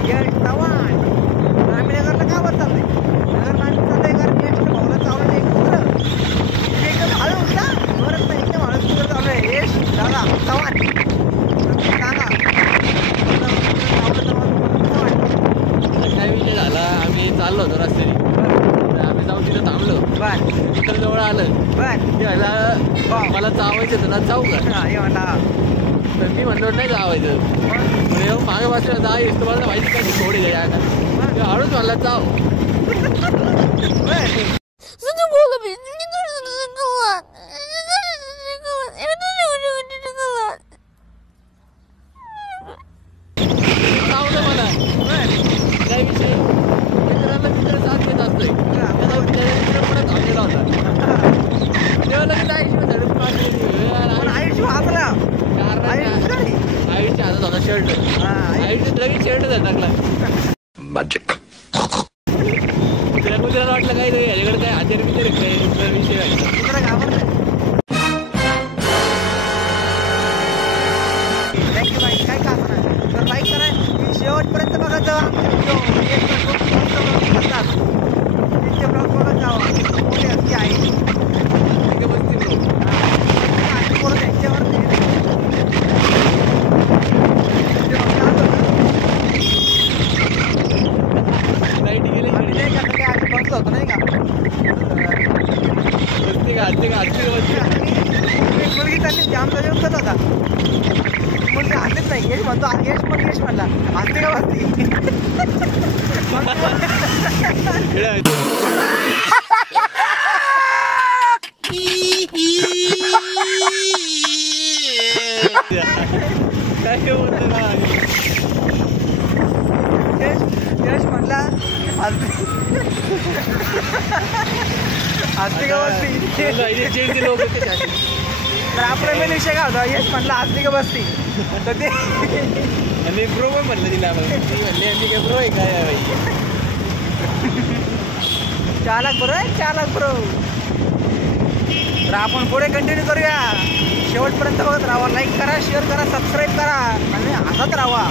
यश चव्हाण आम्ही नगरला का वर चाललंय नगरला आम्ही चाललंय कारण यश भाऊला चावलं एक कुत्र एकदम हळू होता जोरात नाही एकदम हळू कुत्र चालू आहे यश दादा चव्हाण सांगा काय विषय झाला आम्ही चाललो होतो रस्त्याने आम्ही जाऊन तिथं थांबलो मित्र जवळ आलं मला चावायचं होतं ना जाऊ का म्हणला तर मी म्हणलो नाही जावायचं म्हणजे मागे बसलं जा तुम्हाला माहिती कशी थोडी घ्या हळूच म्हणला जाऊ चावलं मला काय विषय मित्राला मित्र साथ देत असतोय मित्र पुढे थांबलेला होता तेव्हा लगेच आयुष्य वाचला आयुष्य हातात होता शर्ट आयुष्यात लगेच शर्ट टाकला कुत्र्याला वाटलं काय याच्याकडे काय हजेर बिजेर विषय आहे थँक्यू बाई काय का असणार तर लाईक करा शेवटपर्यंत बघत जावा त्यांचे ब्लॉग बघत जावा मोठी हस्ती आहे त्यांच्यावर लाईट गेली नाही का काही आधी बघतो होतो नाही का मुलगी चालली जामचा जेवण करत होता मुलगी हसत नाही यश म्हणतो यश पण यश म्हणला हसते का बसती काय होतं ना यश म्हणला हसते का बसती लोक तर आपला मेन विषय काय होता यश म्हणला हसते का बसती तर ते आणि ब्रो पण म्हणलं तिला म्हणले आम्ही काय ब्रो आहे काय बाई चालक बरो आहे चालक बरो तर आपण पुढे कंटिन्यू करूया शेवटपर्यंत बघत राहा लाईक करा शेअर करा सबस्क्राईब करा आणि हसत राहा